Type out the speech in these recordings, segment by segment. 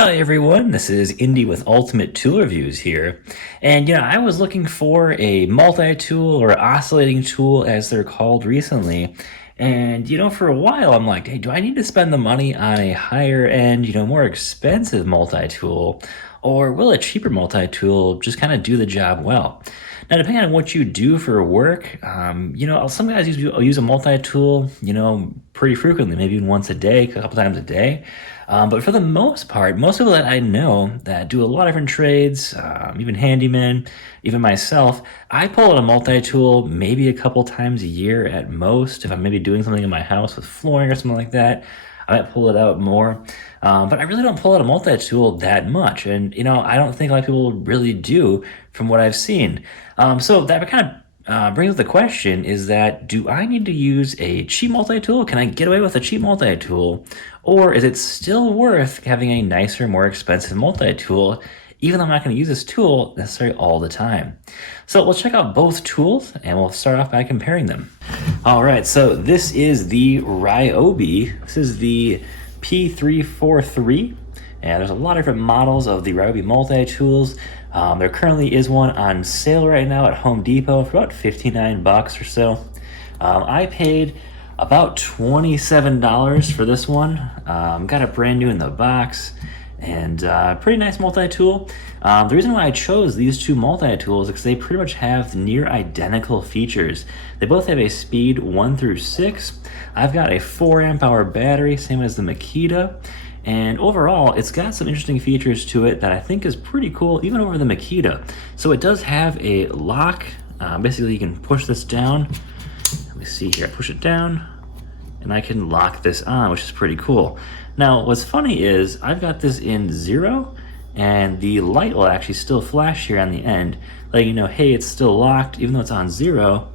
Hi everyone, this is Indy with Ultimate Tool Reviews here. And I was looking for a multi-tool or oscillating tool as they're called recently. And for a while I'm like, hey, do I need to spend the money on a higher end, more expensive multi-tool? Or will a cheaper multi-tool just kind of do the job well? Now, depending on what you do for work, some guys use a multi-tool, pretty frequently, maybe even once a day, a couple times a day. But for the most part, most people that I know that do a lot of different trades, even handymen, even myself, I pull out a multi-tool maybe a couple times a year at most. If I'm maybe doing something in my house with flooring or something like that, I might pull it out more. But I really don't pull out a multi-tool that much. And, I don't think a lot of people really do from what I've seen. So that kind of brings up the question is that, do I need to use a cheap multi-tool? Can I get away with a cheap multi-tool? Or is it still worth having a nicer, more expensive multi-tool, even though I'm not going to use this tool necessarily all the time? So we'll check out both tools and we'll start off by comparing them. All right, so this is the Ryobi. This is the P343. And there's a lot of different models of the Ryobi multi-tools. There currently is one on sale right now at Home Depot for about 59 bucks or so. I paid about $27 for this one. Got it brand new in the box and pretty nice multi-tool. The reason why I chose these two multi-tools is because they pretty much have near identical features. They both have a speed 1 through 6. I've got a 4 amp hour battery, same as the Makita. And overall, it's got some interesting features to it that I think is pretty cool, even over the Makita. So it does have a lock. Basically, you can push this down. Let me see here. I push it down, and I can lock this on, which is pretty cool. Now, what's funny is I've got this in 0, and the light will actually still flash here on the end, letting you know, hey, it's still locked, even though it's on 0.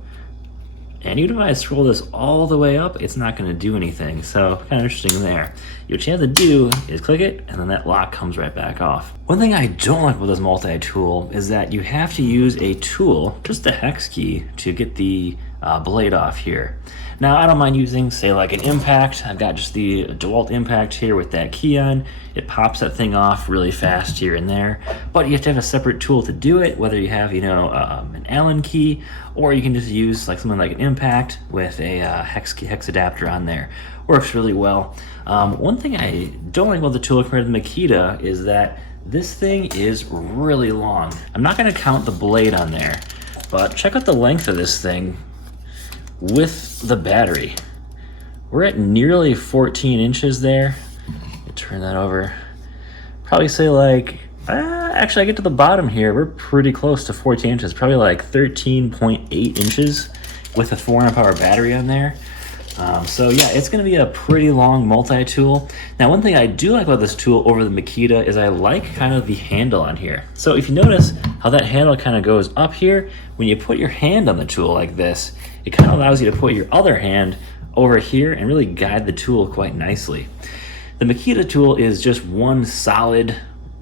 And even if I scroll this all the way up, it's not going to do anything. So kind of interesting there. What you have to do is click it, and then that lock comes right back off. One thing I don't like with this multi-tool is that you have to use a tool, just a hex key, to get the blade off here. Now, I don't mind using, say, like an impact. I've got just the DeWalt impact here with that key on. It pops that thing off really fast here and there. But you have to have a separate tool to do it, whether you have, an Allen key, or you can just use like something like an impact with a hex adapter on there. Works really well. One thing I don't like about the tool compared to the Makita is that this thing is really long. I'm not going to count the blade on there, but check out the length of this thing with the battery. We're at nearly 14 inches there. Let me turn that over. Probably say like, actually I get to the bottom here, we're pretty close to 14 inches, probably like 13.8 inches with a 4 amp hour battery on there. So yeah, it's going to be a pretty long multi-tool. Now, one thing I do like about this tool over the Makita is I like kind of the handle on here. So if you notice how that handle kind of goes up here, when you put your hand on the tool like this, it kind of allows you to put your other hand over here and really guide the tool quite nicely. The Makita tool is just one solid,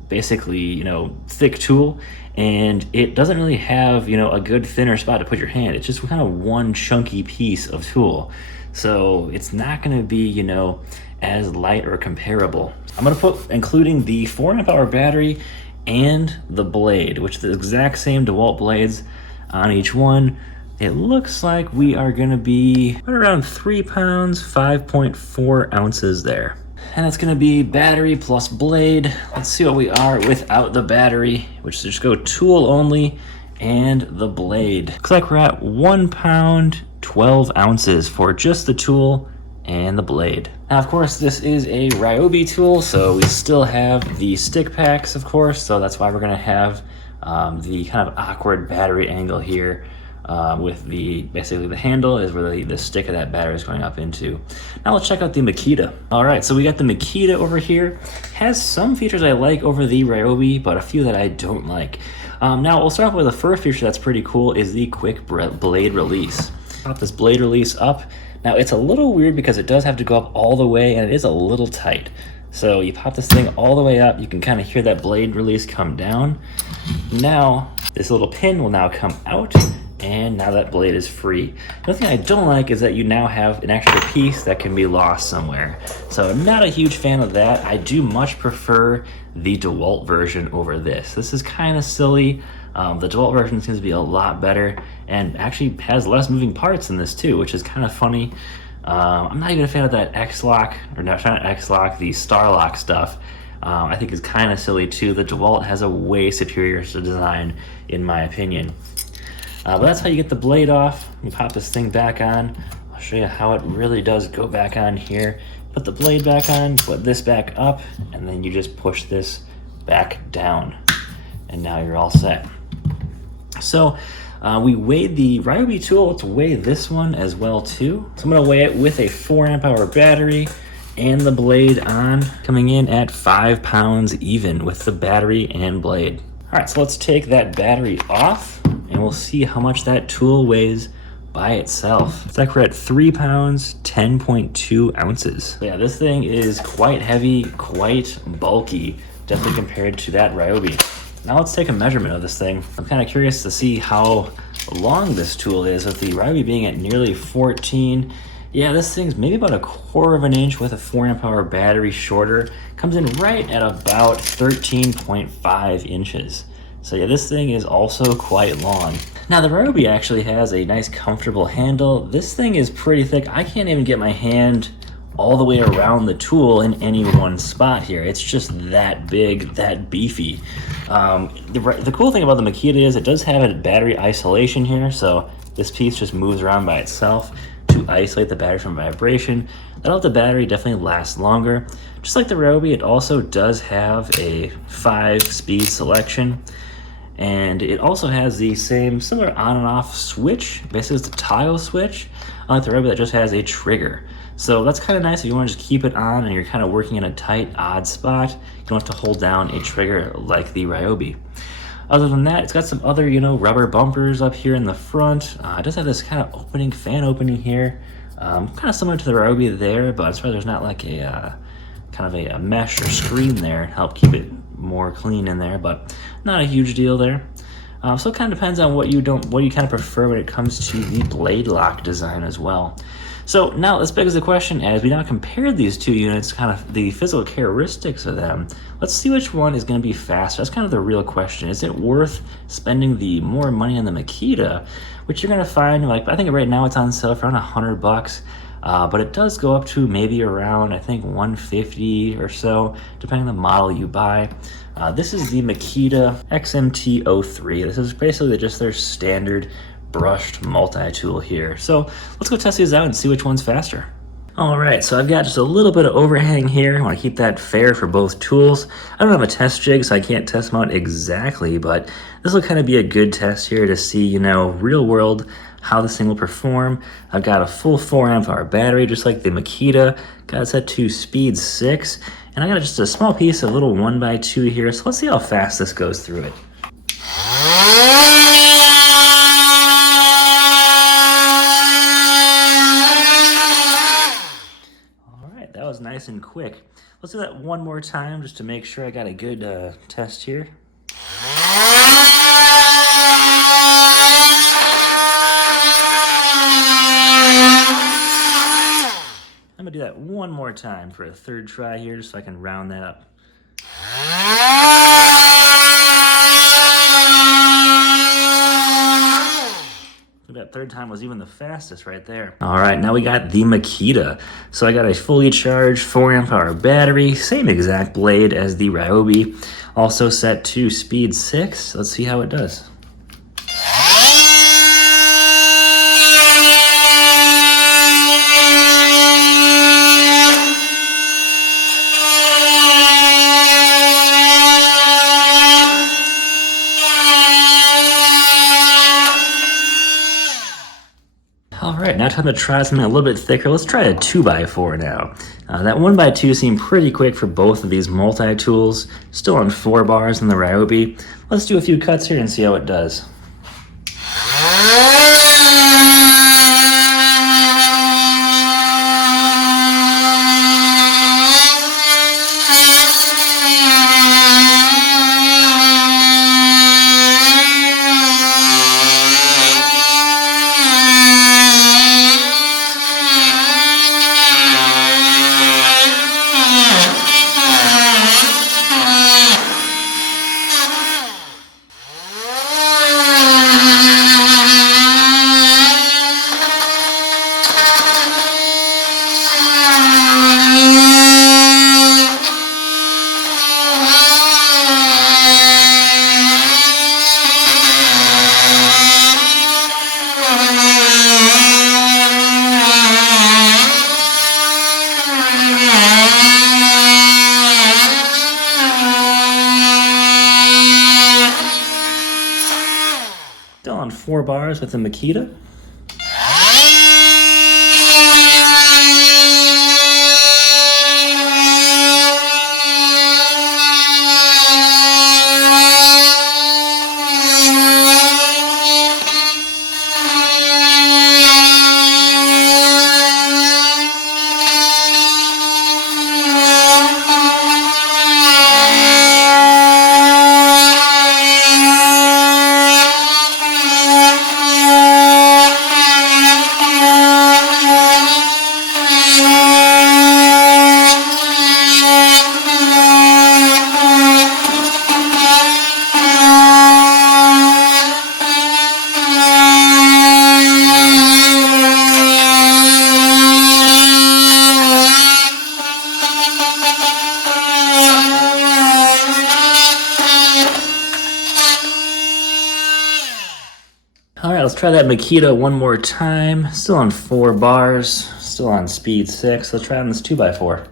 basically, thick tool, and it doesn't really have, a good thinner spot to put your hand. It's just kind of one chunky piece of tool. So it's not going to be, as light or comparable. I'm going to put, including the 4 amp hour battery and the blade, which is the exact same DeWalt blades on each one. It looks like we are going to be right around 3 pounds, 5.4 ounces there. And it's going to be battery plus blade. Let's see what we are without the battery, which is just go tool only and the blade. Looks like we're at 1 pound, 12 ounces for just the tool and the blade. Now, of course, this is a Ryobi tool, so we still have the stick packs, of course, so that's why we're going to have the kind of awkward battery angle here. With basically the handle is where the stick of that battery is going up into. Now let's check out the Makita. All right, so we got the Makita over here. Has some features I like over the Ryobi, but a few that I don't like. Now we'll start off with the first feature that's pretty cool is the quick blade release. Pop this blade release up. Now it's a little weird because it does have to go up all the way and it is a little tight. So you pop this thing all the way up, you can kind of hear that blade release come down. Now this little pin will now come out, And now that blade is free. The thing I don't like is that you now have an extra piece that can be lost somewhere. So I'm not a huge fan of that. I do much prefer the DeWalt version over this. This is kind of silly. The DeWalt version seems to be a lot better and actually has less moving parts in this too, which is kind of funny. I'm not even a fan of that X-Lock, or not X-Lock, the Star-Lock stuff. I think is kind of silly too. The DeWalt has a way superior design in my opinion. But that's how you get the blade off. You pop this thing back on. I'll show you how it really does go back on here. Put the blade back on, put this back up, and then you just push this back down. And now you're all set. So we weighed the Ryobi tool. Let's weigh this one as well too. So I'm gonna weigh it with a 4 amp hour battery and the blade on, coming in at 5 pounds even with the battery and blade. All right, so let's take that battery off and we'll see how much that tool weighs by itself. It's like we're at 3 pounds, 10.2 ounces. So yeah, this thing is quite heavy, quite bulky, definitely compared to that Ryobi. Now let's take a measurement of this thing. I'm kind of curious to see how long this tool is, with the Ryobi being at nearly 14. Yeah, this thing's maybe about 1/4 of an inch with a 4 amp hour battery shorter. Comes in right at about 13.5 inches. So yeah, this thing is also quite long. Now the Ryobi actually has a nice comfortable handle. This thing is pretty thick. I can't even get my hand all the way around the tool in any one spot here. It's just that big, that beefy. The cool thing about the Makita is it does have a battery isolation here, so this piece just moves around by itself to isolate the battery from vibration. That'll help the battery definitely last longer. Just like the Ryobi, it also does have a 5-speed selection, and it also has the same similar on and off switch. Basically it's a toggle switch, unlike the Ryobi that just has a trigger. So that's kind of nice if you want to just keep it on and you're kind of working in a tight, odd spot. You don't have to hold down a trigger like the Ryobi. Other than that, it's got some other, rubber bumpers up here in the front. It does have this kind of fan opening here. Kind of similar to the Ryobi there, but as far as there's not like a kind of a mesh or screen there to help keep it more clean in there, but not a huge deal there. So it kind of depends on what you kind of prefer when it comes to the blade lock design as well. So now this begs the question, as we now compare these two units, kind of the physical characteristics of them, let's see which one is going to be faster. That's kind of the real question. Is it worth spending the more money on the Makita, which you're going to find, like, I think right now it's on sale for around $100, but it does go up to maybe around, I think, $150 or so, depending on the model you buy. This is the Makita XMT03. This is basically just their standard brushed multi-tool here. So let's go test these out and see which one's faster. All right, so I've got just a little bit of overhang here. I want to keep that fair for both tools. I don't have a test jig, so I can't test them out exactly, but this will kind of be a good test here to see, real world, how this thing will perform. I've got a full 4 amp hour battery, just like the Makita. Got it set to speed 6, and I got just a small piece of little 1x2 here, so let's see how fast this goes through it. That was nice and quick. Let's do that one more time just to make sure I got a good test here. I'm gonna do that one more time for a third try here just so I can round that up. That third time was even the fastest right there. All right, now we got the Makita. So I got a fully charged 4 amp hour battery, same exact blade as the Ryobi, also set to speed 6. Let's see how it does. All right, now time to try something a little bit thicker. Let's try a 2x4 now. That 1x2 seemed pretty quick for both of these multi-tools. Still on 4 bars in the Ryobi. Let's do a few cuts here and see how it does. 4 bars with the Makita. All right, let's try that Makita one more time. Still on 4 bars, still on speed 6. Let's try on this 2x4.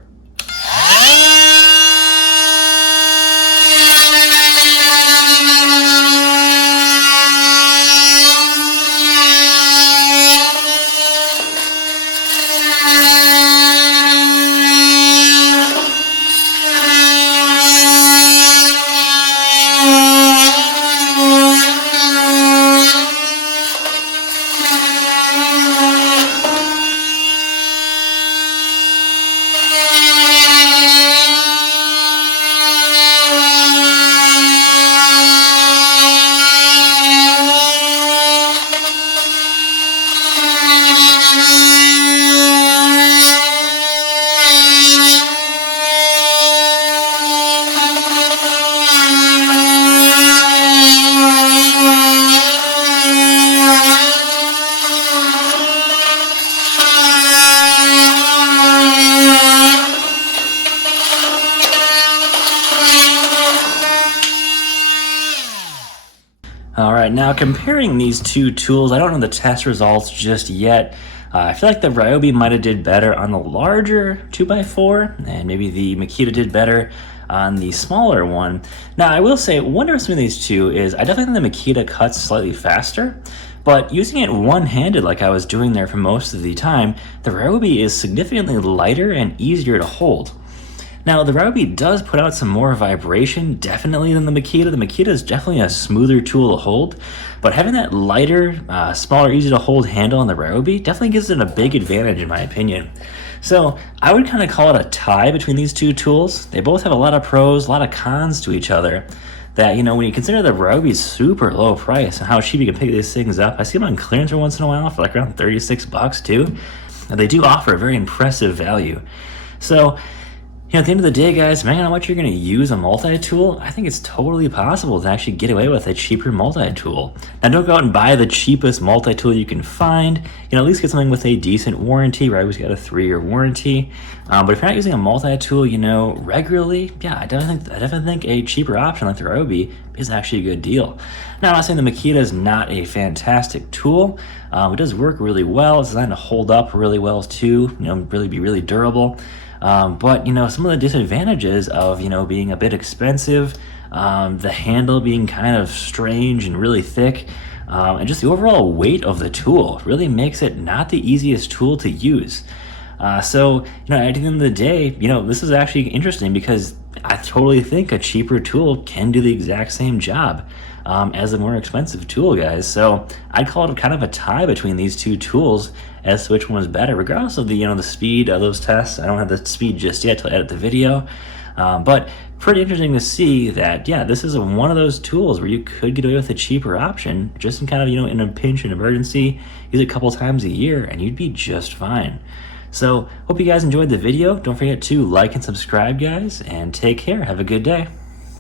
All right, now comparing these two tools, I don't know the test results just yet. I feel like the Ryobi might have did better on the larger 2x4, and maybe the Makita did better on the smaller one. Now, I will say, one difference between these two is I definitely think the Makita cuts slightly faster, but using it one-handed like I was doing there for most of the time, the Ryobi is significantly lighter and easier to hold. Now, the Ryobi does put out some more vibration, definitely, than the Makita. The Makita is definitely a smoother tool to hold, but having that lighter, smaller, easy to hold handle on the Ryobi definitely gives it a big advantage in my opinion. So I would kind of call it a tie between these two tools. They both have a lot of pros, a lot of cons to each other. That, you know, when you consider the Ryobi's super low price and how cheap you can pick these things up, I see them on clearance every once in a while for like around 36 bucks too. And they do offer a very impressive value. So, you know, at the end of the day, guys, depending on what you're going to use a multi-tool, I think it's totally possible to actually get away with a cheaper multi-tool. Now, don't go out and buy the cheapest multi-tool you can find. You know, at least get something with a decent warranty. Ryobi's got a 3-year warranty. But if you're not using a multi-tool, you know, regularly, yeah, I definitely think a cheaper option like the Ryobi is actually a good deal. Now, I'm not saying the Makita is not a fantastic tool. It does work really well. It's designed to hold up really well too. You know, really be really durable. But, you know, some of the disadvantages of, you know, being a bit expensive, the handle being kind of strange and really thick, and just the overall weight of the tool really makes it not the easiest tool to use. So, you know, at the end of the day, you know, this is actually interesting because I totally think a cheaper tool can do the exact same job as a more expensive tool, guys. So I'd call it kind of a tie between these two tools as to which one is better, regardless of the, you know, the speed of those tests. I don't have the speed just yet to edit the video, but pretty interesting to see that, yeah, this is one of those tools where you could get away with a cheaper option just in kind of, you know, in a pinch and emergency, use it a couple times a year and you'd be just fine. So hope you guys enjoyed the video. Don't forget to like and subscribe, guys, and take care. Have a good day.